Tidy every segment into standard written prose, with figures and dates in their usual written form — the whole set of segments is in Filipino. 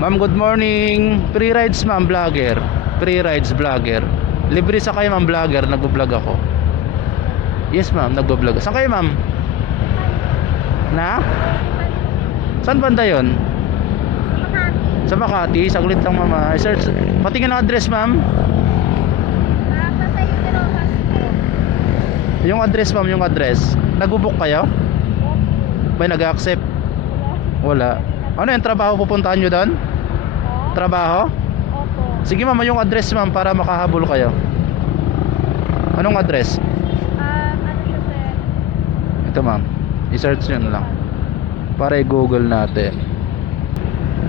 Ma'am, good morning. Free rides ma'am, vlogger. Free rides vlogger. Libre sa kayo ma'am, vlogger. Nag-vlog ako. Yes ma'am, nag-vlog. Saan kayo ma'am? Na? Saan banda yun? Sa Makati. Saglit lang ma'am. Search. Patingin ang address ma'am. Yung address ma'am, yung address. Nag-book kayo? May nag-accept? Wala. Ano yung trabaho pupuntahan nyo doon? Trabaho? Opo. Sige ma'am, yung address ma'am para makahabol kayo. Anong address? Ano siya sir? Ito ma'am, i-search nyo na lang para i-google natin.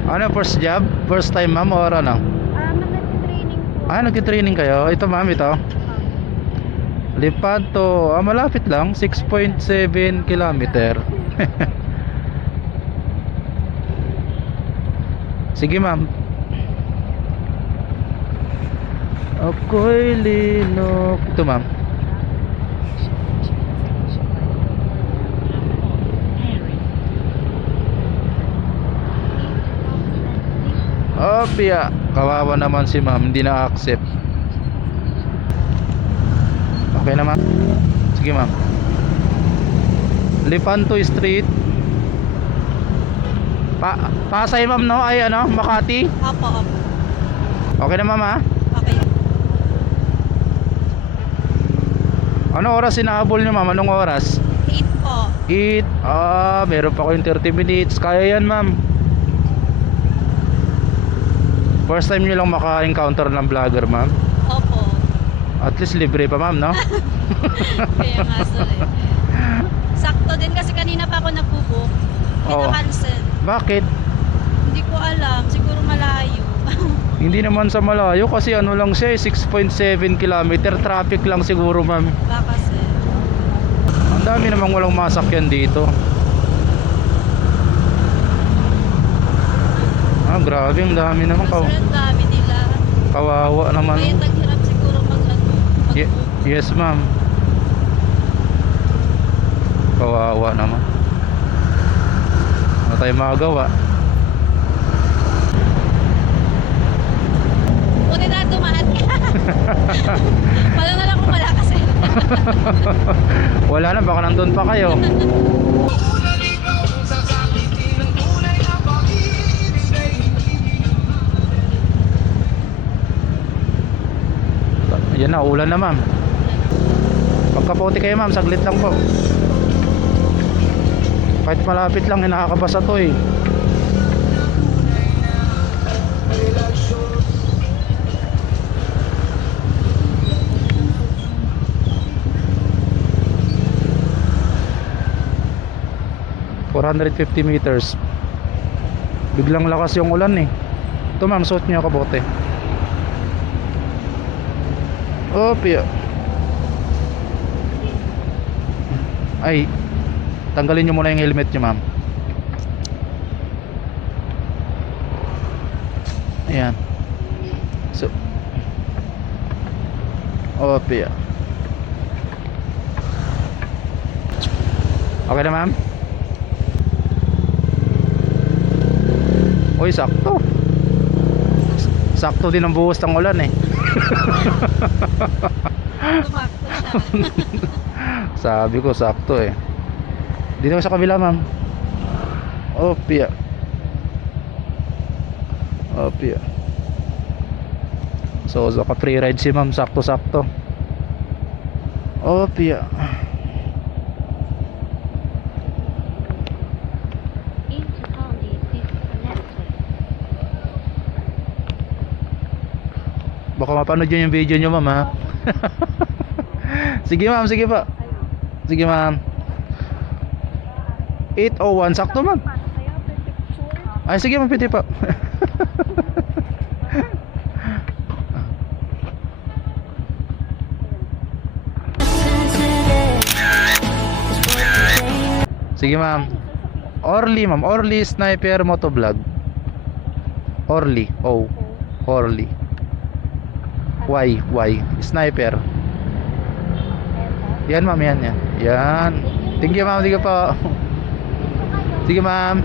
Ano, first job? First time ma'am or ano? Nag-training po. Nag-training kayo? Ito ma'am, ito Lipanto, malapit lang, 6.7 kilometer. Sige ma'am. Ako'y linok. Ito ma'am. Opya, kawawa naman si ma'am, hindi na-accept. Okay na ma'am. Sige ma'am. Lipanto Street. Pasay ma'am no? Ay ano? Makati? Opo. Okay na ma'am ha? Okay. Ano oras inahabol nyo ma'am? Anong oras? 8 po. 8. Meron pa ko yung 30 minutes. Kaya yan ma'am. First time nyo lang maka-encounter ng vlogger ma'am? Opo. At least libre pa ma'am no? Kaya nga sir eh. Sakto din kasi kanina pa ako nagbubook. Kina-cancel. Bakit? Hindi ko alam. Siguro malayo. Hindi naman sa malayo kasi ano lang siya 6.7 kilometer. Traffic lang siguro ma'am. Baka sir. Ang dami namang walang masakyan dito. Grabe, ang dami naman. Sir, ang dami nila. Kawawa naman. Kaya taghirap siguro mag-book. Yes ma'am. Kawawa naman. Ano tayo magagawa? Buti na tumaan ka. Paano na lang kung wala kasi. Wala na, baka nandun pa kayo. Yan na, ulan na ma'am. Pagkaputi kayo ma'am, saglit lang po. Kahit malapit lang, nakakabasa to eh. ...450 meters. Biglang lakas yung ulan eh. Ito ma'am, suot nyo kabote. Opya. Ay, tanggalin nyo muna yung helmet nyo ma'am. Ayan. So opya. Okay na ma'am? Uy, sakto. Sakto din ang buhos ng ulan eh. Tumakbo siya. Sabi ko sakto eh. Dito sa kabila ma'am. Opya. So ka free ride si ma'am, sakto. Opya. Baka mapanood yun yung video nyo ma'am ha. Sige ma'am, sige pa. Sige ma'am. 8:01, sakto ma'am. Ay sige ma'am, pwede pa. Sige ma'am. Orly ma'am, Orly Sniper Motovlog. Orly, Orly. Y Sniper. Yan ma'am, yan. Thank you ma'am, sige po. Sige ma'am.